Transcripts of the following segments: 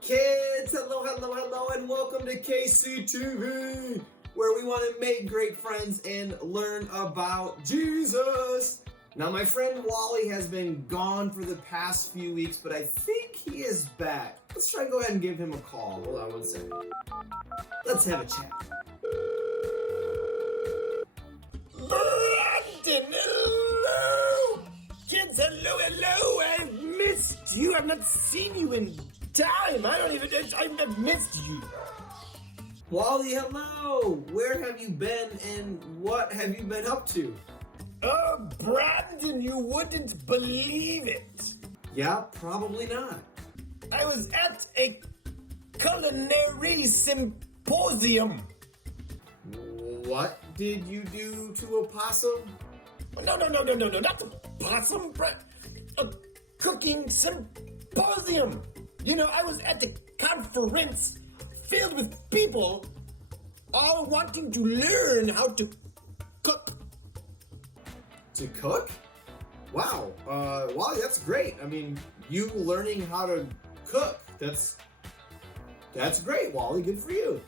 Kids, hello, and welcome to KCTV, where we want to make great friends and learn about Jesus. Now, my friend Wally has been gone for the past few weeks, but I think he is back. Let's try and go ahead and give him a call. Hold on one second. Let's have a chat. Brandon, hello! Kids, hello! I've missed you. I've not seen you in time. I've missed you. Wally, hello! Where have you been and what have you been up to? Oh, Brandon, you wouldn't believe it. Yeah, probably not. I was at a culinary symposium. What did you do to a possum? No, not a possum, a cooking symposium. You know, I was at a conference filled with people all wanting to learn how to cook. To cook? Wow, Wally, that's great. I mean, you learning how to cook, that's great, Wally. Good for you.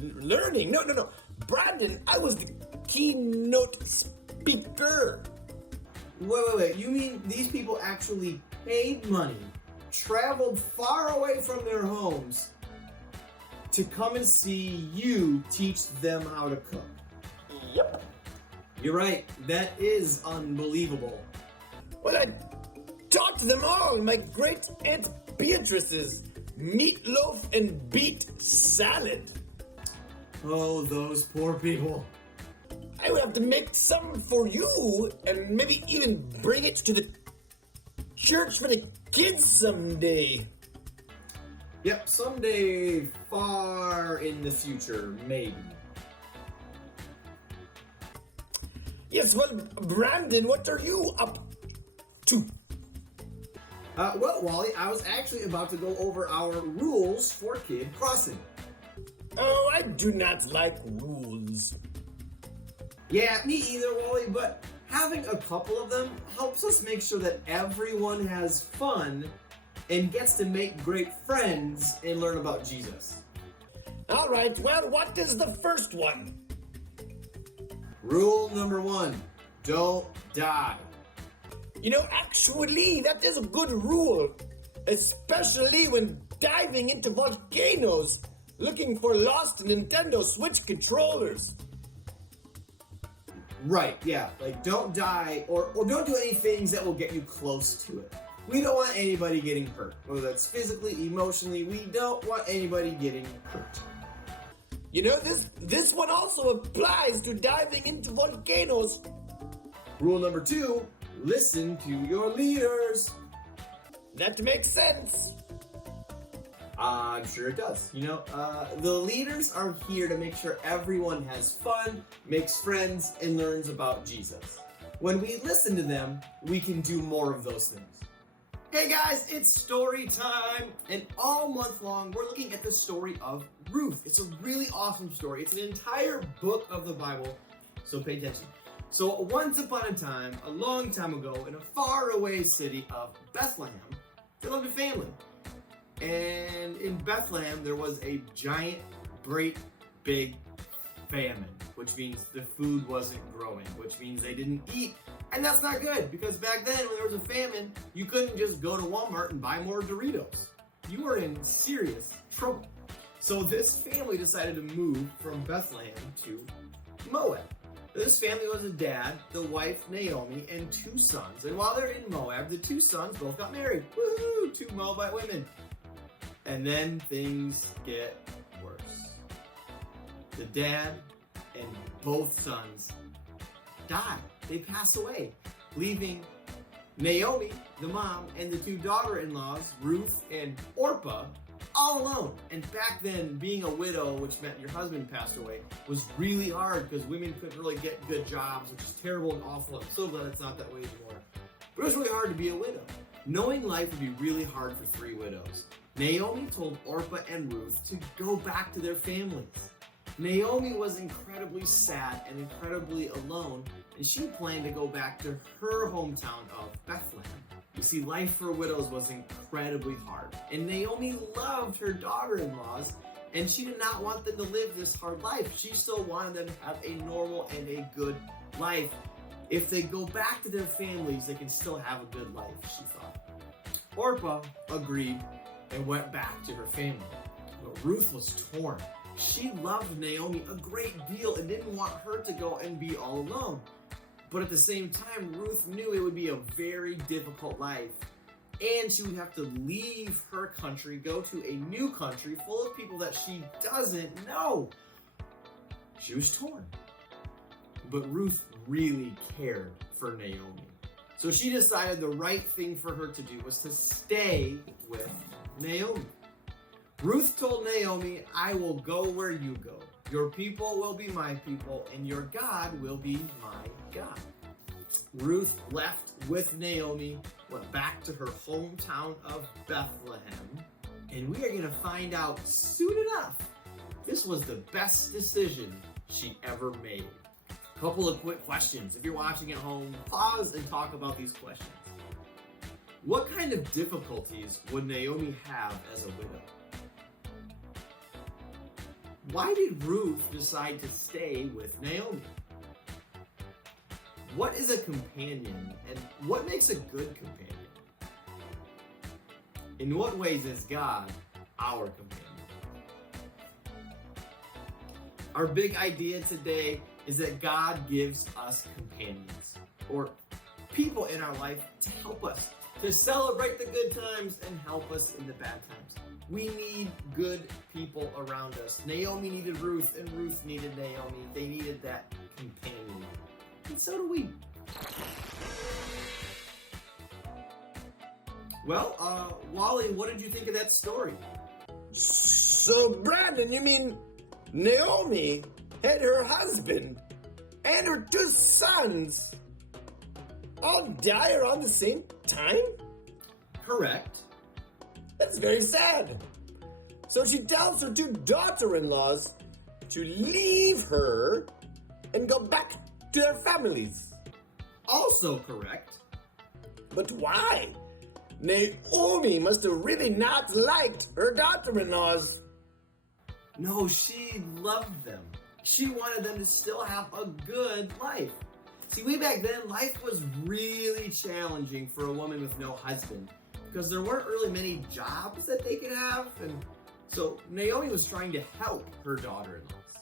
Learning? No. Brandon, I was the keynote speaker. Wait. You mean these people actually paid money, traveled far away from their homes to come and see you teach them how to cook? Yep. You're right. That is unbelievable. Well, I taught them all my great Aunt Beatrice's meatloaf and beet salad. Oh, those poor people. I would have to make some for you and maybe even bring it to the church for the kids someday. Yep, someday far in the future, maybe. Yes, well, Brandon, what are you up to? Well, Wally, I was actually about to go over our rules for Kid Crossing. Oh, I do not like rules. Yeah, me either, Wally, but having a couple of them helps us make sure that everyone has fun and gets to make great friends and learn about Jesus. All right, well, what is the first one? Rule number 1, don't die. You know, actually, that is a good rule, especially when diving into volcanoes looking for lost Nintendo Switch controllers. Right, yeah, like don't die or don't do any things that will get you close to it. We don't want anybody getting hurt, whether that's physically, emotionally. We don't want anybody getting hurt. You know, this one also applies to diving into volcanoes. Rule number 2, listen to your leaders. That makes sense. I'm sure it does. You know, the leaders are here to make sure everyone has fun, makes friends, and learns about Jesus. When we listen to them, we can do more of those things. Hey guys, it's story time! And all month long, we're looking at the story of Ruth. It's a really awesome story. It's an entire book of the Bible, so pay attention. So once upon a time, a long time ago, in a faraway city of Bethlehem, there lived a family. And in Bethlehem, there was a giant, great, big famine, which means the food wasn't growing, which means they didn't eat. And that's not good, because back then, when there was a famine, you couldn't just go to Walmart and buy more Doritos. You were in serious trouble. So this family decided to move from Bethlehem to Moab. This family was a dad, the wife Naomi, and 2 sons. And while they're in Moab, the 2 sons both got married. Woohoo! 2 Moabite women. And then things get worse. The dad and both sons die. They pass away, leaving Naomi, the mom, and the 2 daughter-in-laws, Ruth and Orpah, all alone. And back then, being a widow, which meant your husband passed away, was really hard because women couldn't really get good jobs, which is terrible and awful. I'm so glad it's not that way anymore. But it was really hard to be a widow. Knowing life would be really hard for 3 widows. Naomi told Orpah and Ruth to go back to their families. Naomi was incredibly sad and incredibly alone, and she planned to go back to her hometown of Bethlehem. You see, life for widows was incredibly hard, and Naomi loved her daughter-in-laws, and she did not want them to live this hard life. She still wanted them to have a normal and a good life. If they go back to their families, they can still have a good life, she thought. Orpah agreed and went back to her family. But Ruth was torn. She loved Naomi a great deal and didn't want her to go and be all alone. But at the same time, Ruth knew it would be a very difficult life. And she would have to leave her country, go to a new country full of people that she doesn't know. She was torn. But Ruth really cared for Naomi. So she decided the right thing for her to do was to stay with Naomi. Ruth told Naomi, "I will go where you go. Your people will be my people, and your God will be my God." Ruth left with Naomi, went back to her hometown of Bethlehem, and we are going to find out soon enough this was the best decision she ever made. A couple of quick questions. If you're watching at home, pause and talk about these questions. What kind of difficulties would Naomi have as a widow? Why did Ruth decide to stay with Naomi? What is a companion, and what makes a good companion? In what ways is God our companion? Our big idea today is that God gives us companions, or people in our life to help us, to celebrate the good times and help us in the bad times. We need good people around us. Naomi needed Ruth, and Ruth needed Naomi. They needed that companion. And so do we. Well, Wally, what did you think of that story? So, Brandon, you mean Naomi had her husband and her 2 sons all die around the same time? Correct. That's very sad. So she tells her 2 daughter-in-laws to leave her and go back to their families. Also correct. But why? Naomi must have really not liked her daughter-in-laws. No, she loved them. She wanted them to still have a good life. See, way back then, life was really challenging for a woman with no husband because there weren't really many jobs that they could have, and so Naomi was trying to help her daughter-in-laws.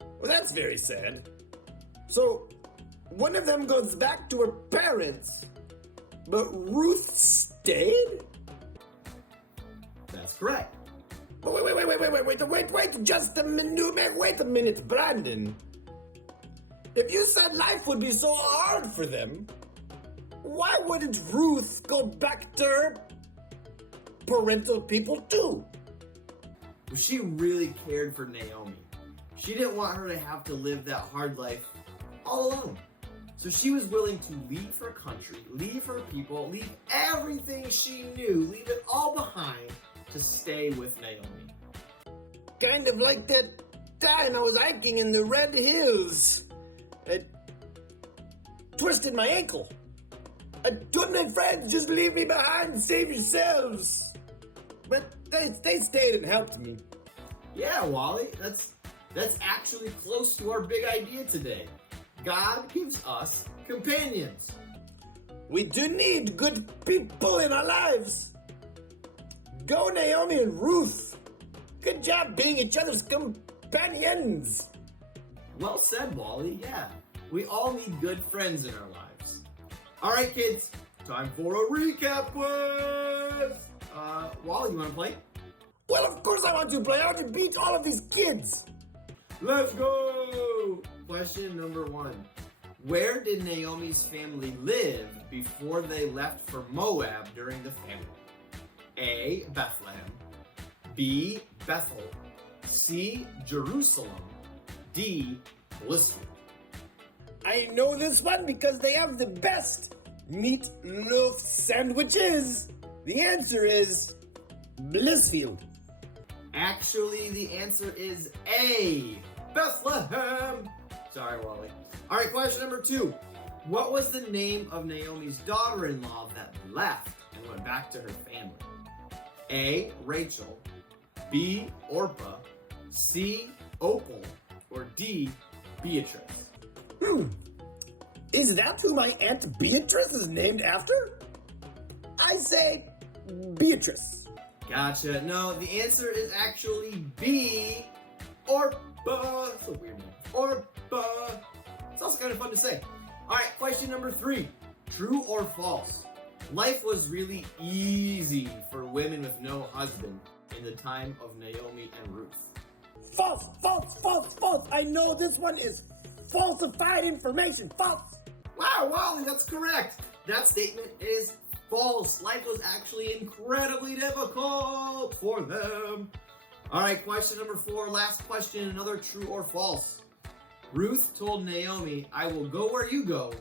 Well, that's very sad. So, one of them goes back to her parents, but Ruth stayed? That's correct. Wait, just a minute, wait a minute, Brandon. If you said life would be so hard for them, why wouldn't Ruth go back to her parental people too? She really cared for Naomi. She didn't want her to have to live that hard life all alone. So she was willing to leave her country, leave her people, leave everything she knew, leave it all behind to stay with Naomi. Kind of like that time I was hiking in the Red Hills. I twisted my ankle. I told my friends, just leave me behind, save yourselves. But they stayed and helped me. Yeah, Wally, that's actually close to our big idea today. God gives us companions. We do need good people in our lives. Go, Naomi and Ruth. Good job being each other's companions. Well said, Wally. Yeah, we all need good friends in our lives. All right, kids, time for a recap quiz. Wally, you want to play? Well, of course I want to play. I want to beat all of these kids. Let's go! Question number 1. Where did Naomi's family live before they left for Moab during the famine? A. Bethlehem. B. Bethel. C. Jerusalem. D. Blissful. I know this one because they have the best meatloaf sandwiches. The answer is Blissfield. Actually, the answer is A. Bethlehem. Sorry, Wally. All right, question number 2. What was the name of Naomi's daughter-in-law that left and went back to her family? A. Rachel, B. Orpah, C. Opal, or D. Beatrice? Is that who my Aunt Beatrice is named after? I say Beatrice. Gotcha. No, the answer is actually B. Orpah. That's a weird name. Orpah. It's also kind of fun to say. All right, question number 3. True or false? Life was really easy for women with no husband in the time of Naomi and Ruth. False, false, false, false. I know this one is falsified information. False. Wow, Wally, that's correct. That statement is false. Life was actually incredibly difficult for them. All right, question number 4, last question, another true or false. Ruth told Naomi, I will go where you go,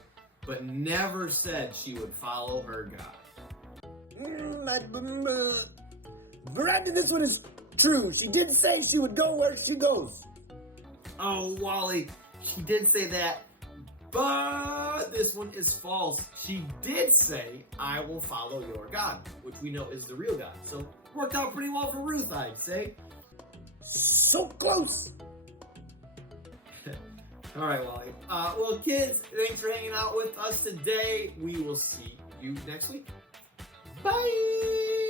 but never said she would follow her God. Brandon, this one is true. She did say she would go where she goes. Oh, Wally, she did say that, but this one is false. She did say, I will follow your God, which we know is the real God. So worked out pretty well for Ruth, I'd say. So close. All right, Wally. Well, kids, thanks for hanging out with us today. We will see you next week. Bye!